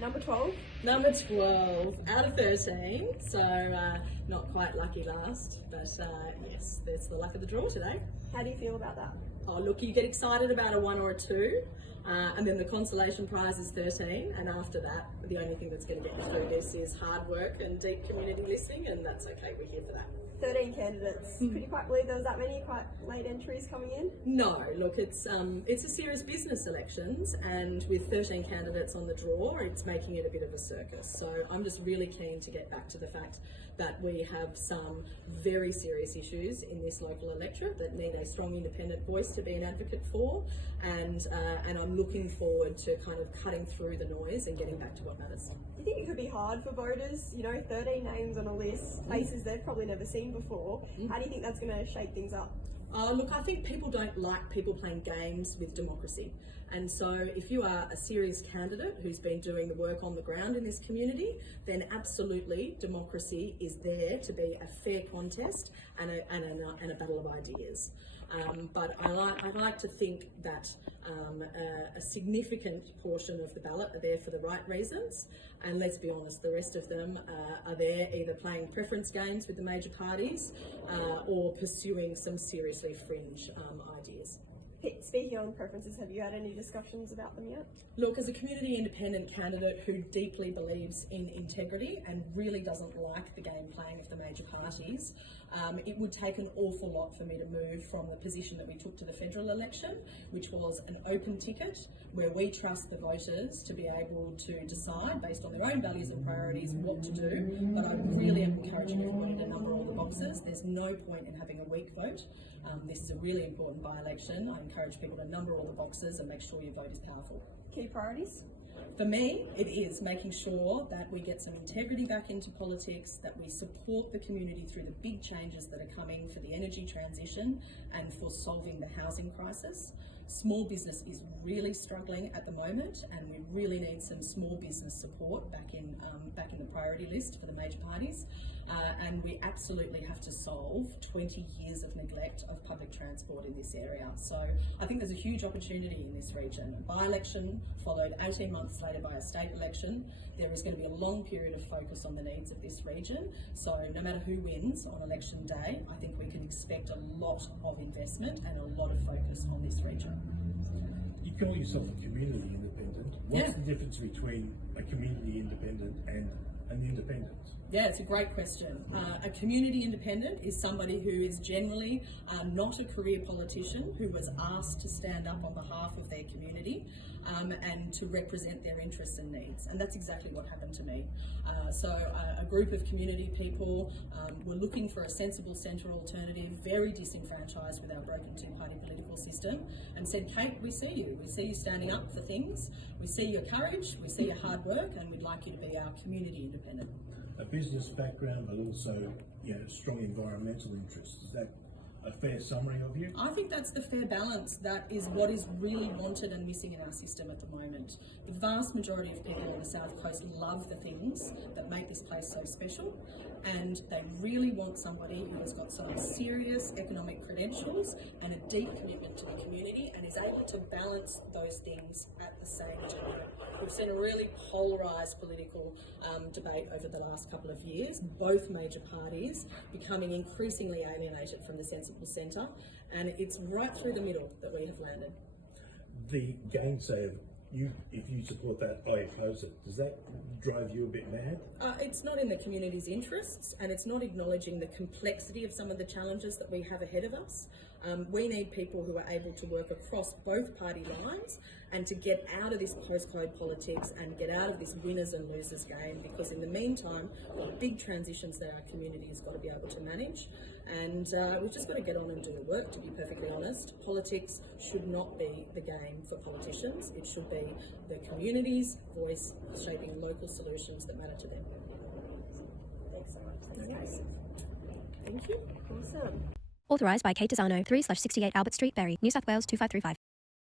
Number 12. Number 12 out of 13, so not quite lucky last, but yes, that's the luck of the draw today. How do you feel about that? Oh look, you get excited about a 1 or a 2, and then the consolation prize is 13, and after that, the only thing that's going to get you through this is hard work and deep community listening, and that's okay, we're here for that. 13 candidates. Could you quite believe there was that many quite late entries coming in? No, look, it's a serious business elections, and with 13 candidates on the draw, it's making it a bit of a circus. So I'm just really keen to get back to the fact that we have some very serious issues in this local electorate that need a strong independent voice to be an advocate for, and I'm looking forward to kind of cutting through the noise and getting back to what matters. Do you think it could be hard for voters? 13 names on a list, faces they've probably never seen before. How do you think that's going to shake things up? Look, I think people don't like people playing games with democracy. And so if you are a serious candidate who's been doing the work on the ground in this community, then absolutely democracy is there to be a fair contest and a battle of ideas. But I like to think that a significant portion of the ballot are there for the right reasons, and let's be honest, the rest of them are there either playing preference games with the major parties or pursuing some seriously fringe ideas. Speaking on preferences, have you had any discussions about them yet? Look, as a community independent candidate who deeply believes in integrity and really doesn't like the game playing of the major parties, it would take an awful lot for me to move from the position that we took to the federal election, which was an open ticket where we trust the voters to be able to decide based on their own values and priorities what to do. But I really am encouraging everybody to number all the boxes. There's no point in having a weak vote. This is a really important by-election. I encourage people to number all the boxes and make sure your vote is powerful. Key priorities? For me, it is making sure that we get some integrity back into politics, that we support the community through the big changes that are coming for the energy transition and for solving the housing crisis. Small business is really struggling at the moment, and we really need some small business support back in the priority list for the major parties. And we absolutely have to solve 20 years of neglect of public transport in this area. So I think there's a huge opportunity in this region. A by-election followed 18 months later by a state election. There is going to be a long period of focus on the needs of this region. So no matter who wins on election day, I think we can expect a lot of investment and a lot of focus on this region. You call yourself a community independent. What's the difference between a community independent and an independent? Yeah, it's a great question. A community independent is somebody who is generally not a career politician who was asked to stand up on behalf of their community and to represent their interests and needs. And that's exactly what happened to me. So a group of community people were looking for a sensible centre alternative, very disenfranchised with our broken two-party political system, and said, Kate, we see you. We see you standing up for things. We see your courage. We see your hard work, and we'd like you to be our community independent. A business background, but also strong environmental interests. Is that a fair summary of you? I think that's the fair balance. That is what is really wanted and missing in our system at the moment. The vast majority of people on the South Coast love the things that make this place so special, and they really want somebody who has got some serious economic credentials and a deep commitment to the community and is able to balance those things at the same time. We've seen a really polarised political debate over the last couple of years, both major parties becoming increasingly alienated from the sensible centre, and it's right through the middle that we have landed. The gainsay of if you support that, I oppose it. Does that drive you a bit mad? It's not in the community's interests, and it's not acknowledging the complexity of some of the challenges that we have ahead of us. We need people who are able to work across both party lines and to get out of this postcode politics and get out of this winners and losers game, because in the meantime, we've got big transitions that our community has got to be able to manage, and we've just got to get on and do the work, to be perfectly honest. Politics should not be the game for politicians. It should be the community's voice shaping local solutions that matter to them. Thanks so much. Nice. Thank you. Awesome. Authorised by Kate Desano, 3/68 Albert Street, Berry, New South Wales 2535.